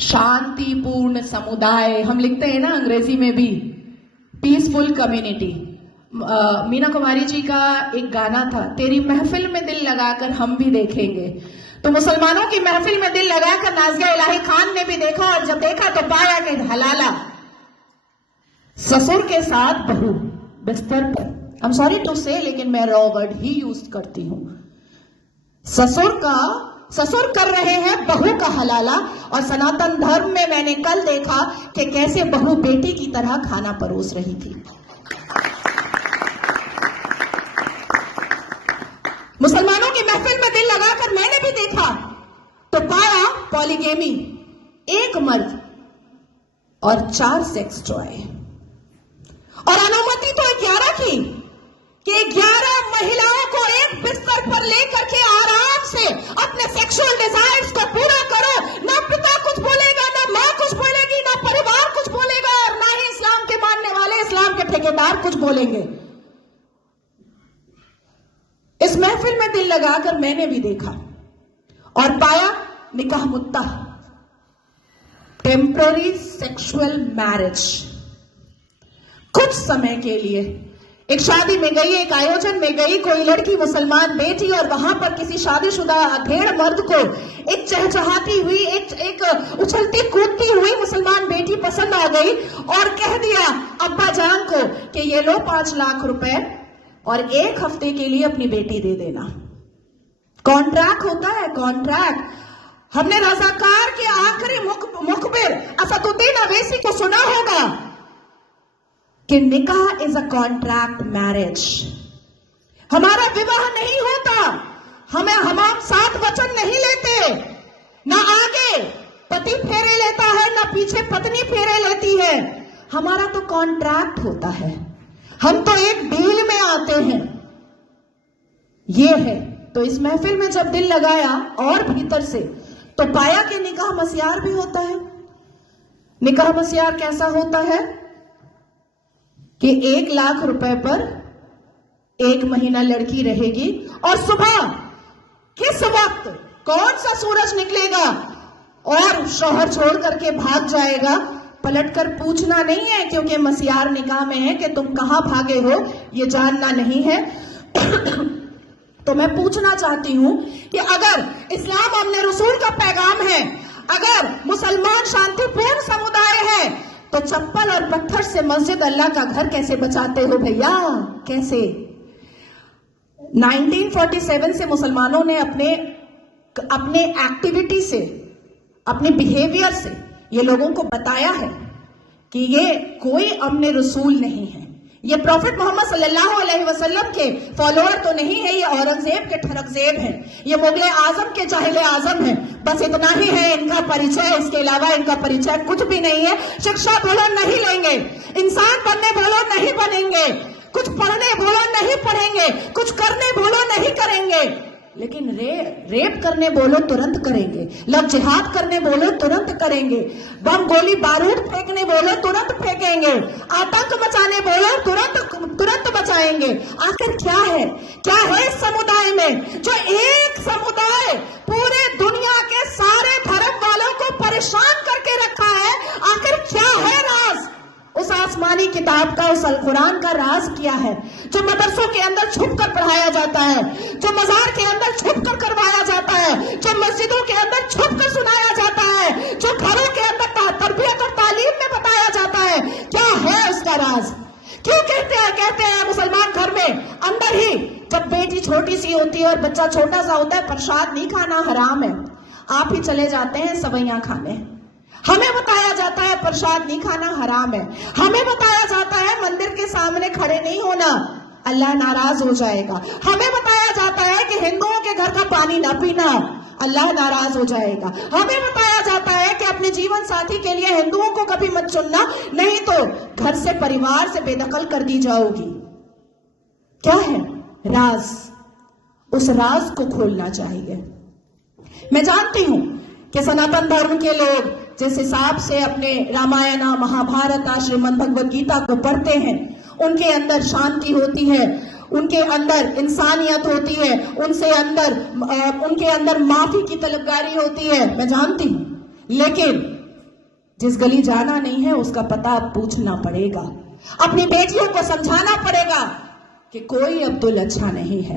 शांतिपूर्ण समुदाय हम लिखते हैं ना अंग्रेजी में भी, पीसफुल कम्युनिटी। मीना कुमारी जी का एक गाना था, तेरी महफिल में दिल लगाकर हम भी देखेंगे। तो मुसलमानों की महफिल में दिल लगाकर नाज़िया इलाही खान ने भी देखा, और जब देखा तो पाया कि हलाला ससुर के साथ बहू बिस्तर पर, आई एम सॉरी टू से, लेकिन मैं रॉ वर्ड ही यूज करती हूं। ससुर कर रहे हैं बहू का हलाला, और सनातन धर्म में मैंने कल देखा कि कैसे बहू बेटी की तरह खाना परोस रही थी। मुसलमानों की महफिल में दिल लगाकर मैंने भी देखा तो पाया पॉलीगेमी, एक मर्द और 4 सेक्स टॉय, और अनुमति तो 11 की कि 11 महिलाओं को एक बिस्तर पर लेकर के आराम से अपने सेक्सुअल डिजायर्स को पूरा करो। ना पिता कुछ बोलेगा, ना मां कुछ बोलेगी, ना परिवार कुछ बोलेगा, और ना ही इस्लाम के मानने वाले, इस्लाम के ठेकेदार कुछ बोलेंगे। इस महफिल में दिल लगाकर मैंने भी देखा और पाया निकाह मुत्ता, टेम्पररी सेक्सुअल मैरिज। कुछ समय के लिए एक शादी में गई, एक आयोजन में गई, कोई लड़की मुसलमान बेटी, और वहां पर किसी शादीशुदा अधेड़ मर्द को एक चहचहाती हुई, एक उछलती कूदती हुई मुसलमान बेटी पसंद आ गई, और कह दिया अब्बा जान को कि ये लो 5 लाख रुपए और 1 हफ्ते के लिए अपनी बेटी दे देना। कॉन्ट्रैक्ट होता है, कॉन्ट्रैक्ट। हमने रज़ाकार के आखिरी मुखबिर असदुद्दीन अवैसी को सुना होगा कि निकाह इज अ कॉन्ट्रैक्ट मैरिज। हमारा विवाह नहीं होता, हम 7 वचन नहीं लेते, ना आगे पति फेरे लेता है, ना पीछे पत्नी फेरे लेती है। हमारा तो कॉन्ट्रैक्ट होता है, हम तो एक डील में आते हैं। ये है। तो इस महफिल में जब दिल लगाया और भीतर से, तो पाया कि निकाह मस्यार भी होता है। निकाह मस्यार कैसा होता है कि 1 लाख रुपए पर 1 महीना लड़की रहेगी, और सुबह किस वक्त कौन सा सूरज निकलेगा और शौहर छोड़ करके भाग जाएगा, पलटकर पूछना नहीं है, क्योंकि मस्यार निकाह में है कि तुम कहां भागे हो ये जानना नहीं है। तो मैं पूछना चाहती हूं कि अगर इस्लाम अपने रसूल का पैगाम है, अगर मुसलमान शांतिपूर्ण समुदाय है, तो चप्पल और पत्थर से मस्जिद अल्लाह का घर कैसे बचाते हो भैया? कैसे? 1947 से मुसलमानों ने अपने एक्टिविटी से, अपने बिहेवियर से ये लोगों को बताया है कि ये कोई अमने रसूल नहीं है, ये प्रॉफिट मोहम्मद सल्लल्लाहु अलैहि वसल्लम के फॉलोअर तो नहीं है, ये औरंगजेब के ठरकजेब हैं, ये मुगले आजम के जाहिले आजम हैं। बस इतना ही है इनका परिचय, इसके अलावा इनका परिचय कुछ भी नहीं है। शिक्षा बोलो नहीं लेंगे, इंसान बनने बोलो नहीं बनेंगे, कुछ पढ़ने बोलो नहीं पढ़ेंगे, कुछ करने बोलो नहीं करेंगे, लेकिन रेप करने बोलो तुरंत करेंगे, लव जिहाद करने बोलो तुरंत करेंगे, बम गोली बारूद फेंकने बोलो तुरंत फेंकेंगे, आतंक मचाने बोलो तुरंत बचाएंगे। आखिर क्या है इस समुदाय में, जो एक समुदाय पूरे दुनिया के सारे धर्म वालों को परेशान करके रखा है? आखिर क्या है राज उस आसमानी किताब का, उस अल कुरान का राज क्या है, जो मदरसों के अंदर छुप कर पढ़ाया जाता है, जो मजार के अंदर छुप कर करवाया जाता है, जो मस्जिदों के अंदर छुप कर सुनाया जाता है, जो घरों के अंदर तरबियत और तालीम में बताया जाता है? क्या है उसका राज? क्यों कहते हैं मुसलमान घर में अंदर ही, जब बेटी छोटी सी होती है और बच्चा छोटा सा होता है, प्रसाद नहीं खाना हराम है, आप ही चले जाते हैं सवैयां खाने। हमें बताया जाता है प्रसाद नहीं खाना हराम है, हमें बताया जाता है मंदिर के सामने खड़े नहीं होना, अल्लाह नाराज हो जाएगा, हमें बताया जाता है कि हिंदुओं के घर का पानी ना पीना, अल्लाह नाराज हो जाएगा, हमें बताया जाता है कि अपने जीवन साथी के लिए हिंदुओं को कभी मत चुनना, नहीं तो घर से, परिवार से बेदखल कर दी जाओगी। क्या है राज? उस राज को खोलना चाहिए। मैं जानती हूं कि सनातन धर्म के लोग जिस हिसाब से अपने रामायण, महाभारत, श्रीमद् भगवद गीता को पढ़ते हैं, उनके अंदर शांति होती है, उनके अंदर इंसानियत होती है, उनके अंदर माफी की तलबगारी होती है, मैं जानती हूं। लेकिन जिस गली जाना नहीं है उसका पता अब पूछना पड़ेगा। अपनी बेटियों को समझाना पड़ेगा कि कोई अब्दुल अच्छा नहीं है।